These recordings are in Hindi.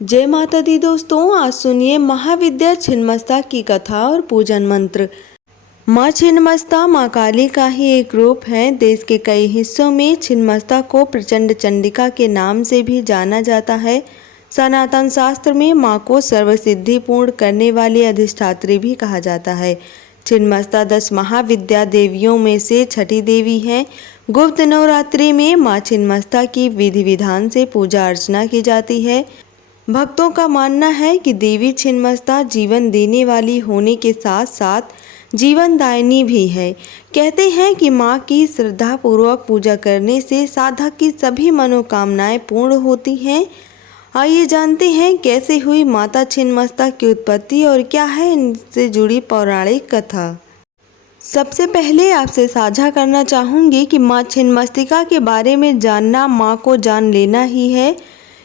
जय माता दी दोस्तों, आज सुनिए महाविद्या छिन्नमस्ता की कथा और पूजन मंत्र। माँ छिन्नमस्ता माँ काली का ही एक रूप है। देश के कई हिस्सों में छिन्नमस्ता को प्रचंड चंडिका के नाम से भी जाना जाता है। सनातन शास्त्र में माँ को सर्वसिद्धि पूर्ण करने वाली अधिष्ठात्री भी कहा जाता है। छिन्नमस्ता 10 महाविद्या देवियों में से छठी देवी हैं। गुप्त नवरात्रि में माँ छिन्नमस्ता की विधि विधान से पूजा अर्चना की जाती है। भक्तों का मानना है कि देवी छिन्नमस्ता जीवन देने वाली होने के साथ साथ जीवनदायिनी भी है। कहते हैं कि माँ की श्रद्धा पूर्वक पूजा करने से साधक की सभी मनोकामनाएं पूर्ण होती हैं। आइए जानते हैं कैसे हुई माता छिन्नमस्ता की उत्पत्ति और क्या है इनसे जुड़ी पौराणिक कथा। सबसे पहले आपसे साझा करना चाहूँगी कि माँ छिन्नमस्तिका के बारे में जानना माँ को जान लेना ही है।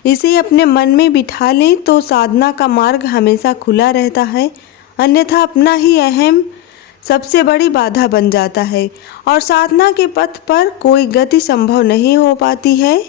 इसे अपने मन में बिठा लें तो साधना का मार्ग हमेशा खुला रहता है, अन्यथा अपना ही अहम सबसे बड़ी बाधा बन जाता है और साधना के पथ पर कोई गति संभव नहीं हो पाती है।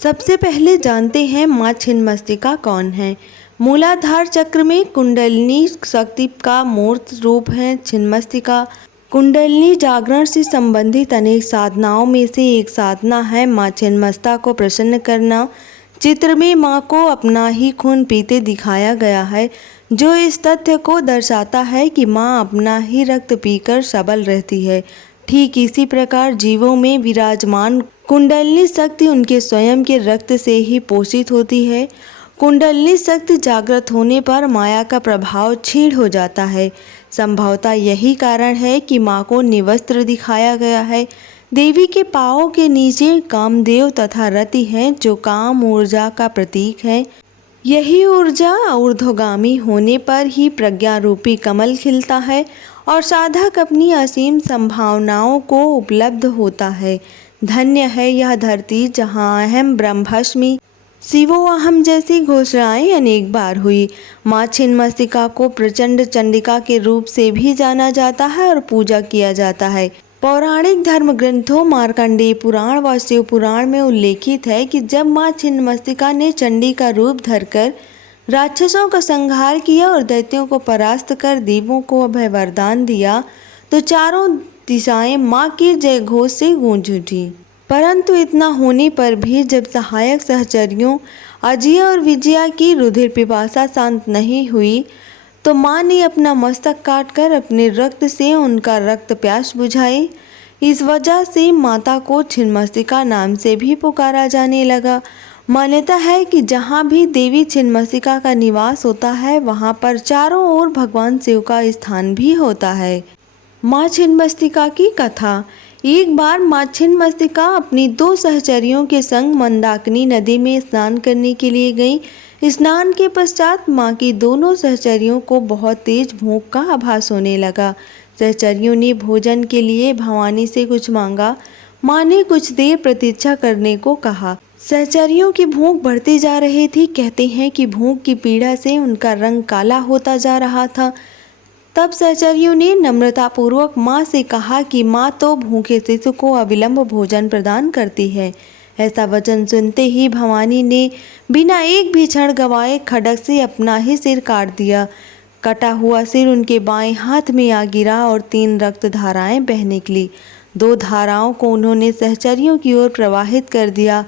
सबसे पहले जानते हैं माँ छिन्नमस्तिका कौन है। मूलाधार चक्र में कुंडलिनी शक्ति का मूर्त रूप है छिन्नमस्तिका। कुंडलिनी जागरण से संबंधित अनेक साधनाओं में से एक साधना है माँ छिन्नमस्ता को प्रसन्न करना। चित्र में माँ को अपना ही खून पीते दिखाया गया है, जो इस तथ्य को दर्शाता है कि माँ अपना ही रक्त पीकर सबल रहती है। ठीक इसी प्रकार जीवों में विराजमान कुंडलिनी शक्ति उनके स्वयं के रक्त से ही पोषित होती है। कुंडलिनी शक्ति जागृत होने पर माया का प्रभाव क्षीण हो जाता है। संभवतः यही कारण है कि माँ को निवस्त्र दिखाया गया है। देवी के पाँवों के नीचे कामदेव तथा रति हैं, जो काम ऊर्जा का प्रतीक है। यही ऊर्जा ऊर्ध्वगामी होने पर ही प्रज्ञा रूपी कमल खिलता है और साधक अपनी असीम संभावनाओं को उपलब्ध होता है। धन्य है यह धरती जहाँ अहम ब्रह्मास्मि शिवो अहम जैसी घोषणाएं अनेक बार हुई। माँ छिन्नमस्तिका को प्रचंड चंडिका के रूप से भी जाना जाता है और पूजा किया जाता है। पौराणिक धर्म ग्रंथों मार्कंडेय पुराण व शिव पुराण में उल्लेखित है कि जब माँ छिन्नमस्तिका ने चंडी का रूप धरकर राक्षसों का संहार किया और दैत्यों को परास्त कर देवों को अभय वरदान दिया, तो चारों दिशाएं माँ के जय घोष से गूंज उठी। परंतु इतना होने पर भी जब सहायक सहचर्यों अजय और विजया की रुधिर पिपासा शांत नहीं हुई, तो माँ ने अपना मस्तक काटकर अपने रक्त से उनका रक्त प्यास बुझाई। इस वजह से माता को छिन्नमस्तिका नाम से भी पुकारा जाने लगा। मान्यता है कि जहाँ भी देवी छिन्नमस्तिका का निवास होता है, वहाँ पर चारों ओर भगवान शिव का स्थान भी होता है। माँ छिन्नमस्तिका की कथा। एक बार माँ छिन्नमस्तिका अपनी 2 सहचरियों के संग मंदाकिनी नदी में स्नान करने के लिए गई। स्नान के पश्चात माँ की दोनों सहचरियों को बहुत तेज भूख का आभास होने लगा। सहचरियों ने भोजन के लिए भवानी से कुछ मांगा। माँ ने कुछ देर प्रतीक्षा करने को कहा। सहचरियों की भूख बढ़ती जा रही थी। कहते हैं कि भूख की पीड़ा से उनका रंग काला होता जा रहा था। तब सहचरियों ने नम्रतापूर्वक माँ से कहा कि माँ तो भूखे शिशु को अविलंब भोजन प्रदान करती है। ऐसा वचन सुनते ही भवानी ने बिना एक भी क्षण गवाए खड्ग से अपना ही सिर काट दिया। कटा हुआ सिर उनके बाएं हाथ में आ गिरा और 3 रक्त धाराएं बह निकली। 2 धाराओं को उन्होंने सहचरियों की ओर प्रवाहित कर दिया।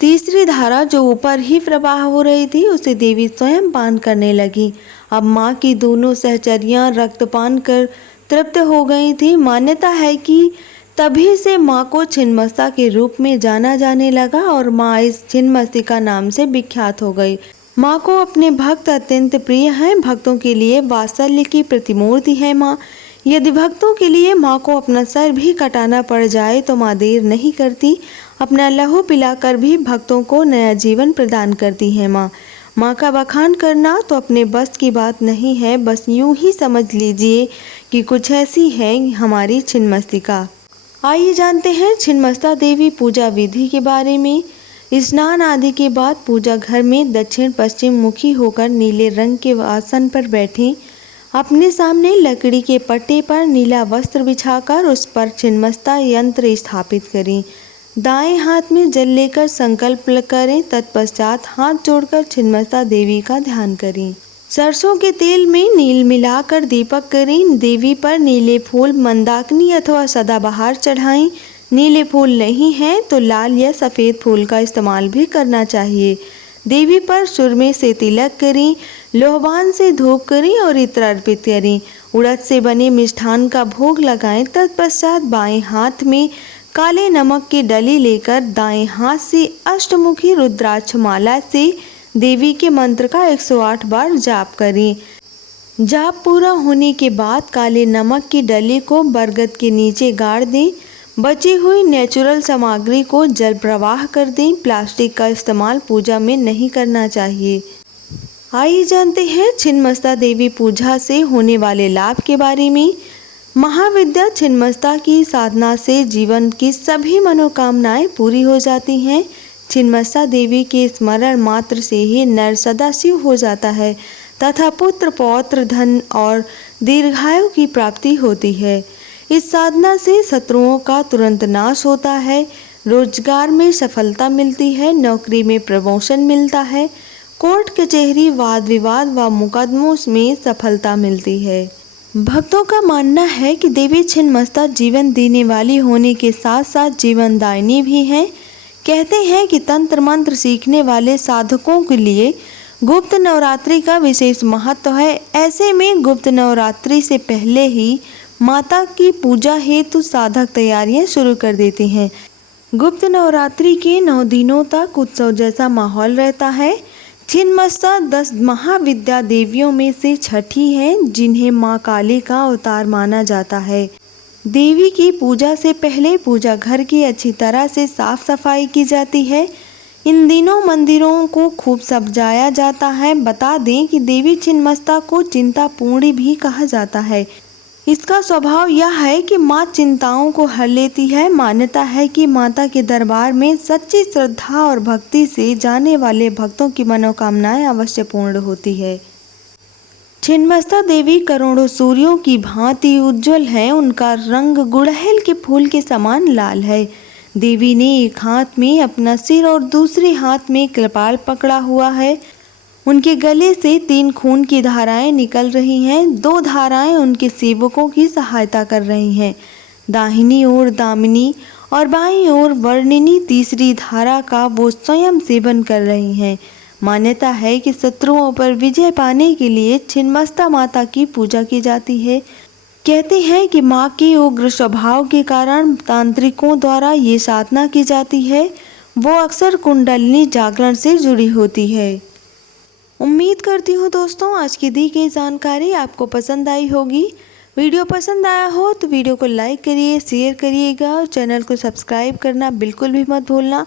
तीसरी धारा जो ऊपर ही प्रवाह हो रही थी, उसे देवी स्वयं पान करने लगी। अब माँ की दोनों सहचरियां रक्तपान कर तृप्त हो गई थी। मान्यता है कि तभी से माँ को छिन्नमस्ता के रूप में जाना जाने लगा और माँ इस छिन्नमस्तिका नाम से विख्यात हो गई। माँ को अपने भक्त अत्यंत प्रिय हैं। भक्तों के लिए वात्सल्य की प्रतिमूर्ति है माँ। यदि भक्तों के लिए माँ को अपना सर भी कटाना पड़ जाए तो माँ देर नहीं करती। अपना लहू पिलाकर भी भक्तों को नया जीवन प्रदान करती है माँ। माँ का बखान करना तो अपने बस की बात नहीं है। बस यूं ही समझ लीजिए कि कुछ ऐसी है हमारी छिन्नमस्तिका। आइए जानते हैं छिन्नमस्ता देवी पूजा विधि के बारे में। स्नान आदि के बाद पूजा घर में दक्षिण पश्चिम मुखी होकर नीले रंग के आसन पर बैठें। अपने सामने लकड़ी के पट्टे पर नीला वस्त्र बिछाकर उस पर छिन्नमस्ता यंत्र स्थापित करें। दाएं हाथ में जल लेकर संकल्प करें। तत्पश्चात हाथ जोड़कर छिन्नमस्ता देवी का ध्यान करें। सरसों के तेल में नील मिलाकर दीपक करें। देवी पर नीले फूल, मंदाकिनी अथवा सदाबहार चढ़ाएं। नीले फूल नहीं हैं तो लाल या सफ़ेद फूल का इस्तेमाल भी करना चाहिए। देवी पर सुरमे से तिलक करें। लोहबान से धूप करें और इत्र अर्पित करें। उड़द से बने मिष्ठान का भोग लगाएं। तत्पश्चात बाएं हाथ में काले नमक की डली लेकर दाएं हाथ से अष्टमुखी रुद्राक्ष माला से देवी के मंत्र का 108 बार जाप करें। जाप पूरा होने के बाद काले नमक की डली को बरगद के नीचे गाड़ दें। बची हुई नेचुरल सामग्री को जल प्रवाह कर दें। प्लास्टिक का इस्तेमाल पूजा में नहीं करना चाहिए। आइए जानते हैं छिन्नमस्ता देवी पूजा से होने वाले लाभ के बारे में। महाविद्या छिन्नमस्ता की साधना से जीवन की सभी मनोकामनाएं पूरी हो जाती हैं। छिन्नमस्ता देवी के स्मरण मात्र से ही नर सदाशिव हो जाता है तथा पुत्र पौत्र धन और दीर्घायु की प्राप्ति होती है। इस साधना से शत्रुओं का तुरंत नाश होता है, रोजगार में सफलता मिलती है, नौकरी में प्रमोशन मिलता है, कोर्ट कचहरी वाद विवाद व मुकदमों में सफलता मिलती है। भक्तों का मानना है कि देवी छिन्नमस्ता जीवन देने वाली होने के साथ साथ जीवनदायिनी भी हैं। कहते हैं कि तंत्र मंत्र सीखने वाले साधकों के लिए गुप्त नवरात्रि का विशेष महत्व है। ऐसे में गुप्त नवरात्रि से पहले ही माता की पूजा हेतु साधक तैयारियां शुरू कर देते हैं। गुप्त नवरात्रि के 9 दिनों तक उत्सव जैसा माहौल रहता है। छिन्नमस्ता 10 महाविद्या देवियों में से छठी हैं, जिन्हें मां काली का अवतार माना जाता है। देवी की पूजा से पहले पूजा घर की अच्छी तरह से साफ सफाई की जाती है। इन दिनों मंदिरों को खूब सजाया जाता है। बता दें कि देवी छिन्नमस्ता को चिंतापूर्णी भी कहा जाता है। इसका स्वभाव यह है कि माँ चिंताओं को हर लेती है। मान्यता है कि माता के दरबार में सच्ची श्रद्धा और भक्ति से जाने वाले भक्तों की मनोकामनाएं अवश्य पूर्ण होती है। छिन्नमस्ता देवी करोड़ों सूर्यों की भांति उज्जवल है। उनका रंग गुड़हल के फूल के समान लाल है। देवी ने एक हाथ में अपना सिर और दूसरे हाथ में कृपाल पकड़ा हुआ है। उनके गले से 3 खून की धाराएं निकल रही हैं। 2 धाराएं उनके सेवकों की सहायता कर रही हैं। दाहिनी ओर दामिनी और बाईं ओर वर्णिनी तीसरी धारा का वो स्वयं सेवन कर रही हैं। मान्यता है कि शत्रुओं पर विजय पाने के लिए छिन्नमस्ता माता की पूजा की जाती है। कहते हैं कि माँ के उग्र स्वभाव के कारण तांत्रिकों द्वारा ये साधना की जाती है। वो अक्सर कुंडलिनी जागरण से जुड़ी होती है। उम्मीद करती हूँ दोस्तों आज की दी गई जानकारी आपको पसंद आई होगी। वीडियो पसंद आया हो तो वीडियो को लाइक करिए, शेयर करिएगा और चैनल को सब्सक्राइब करना बिल्कुल भी मत भूलना।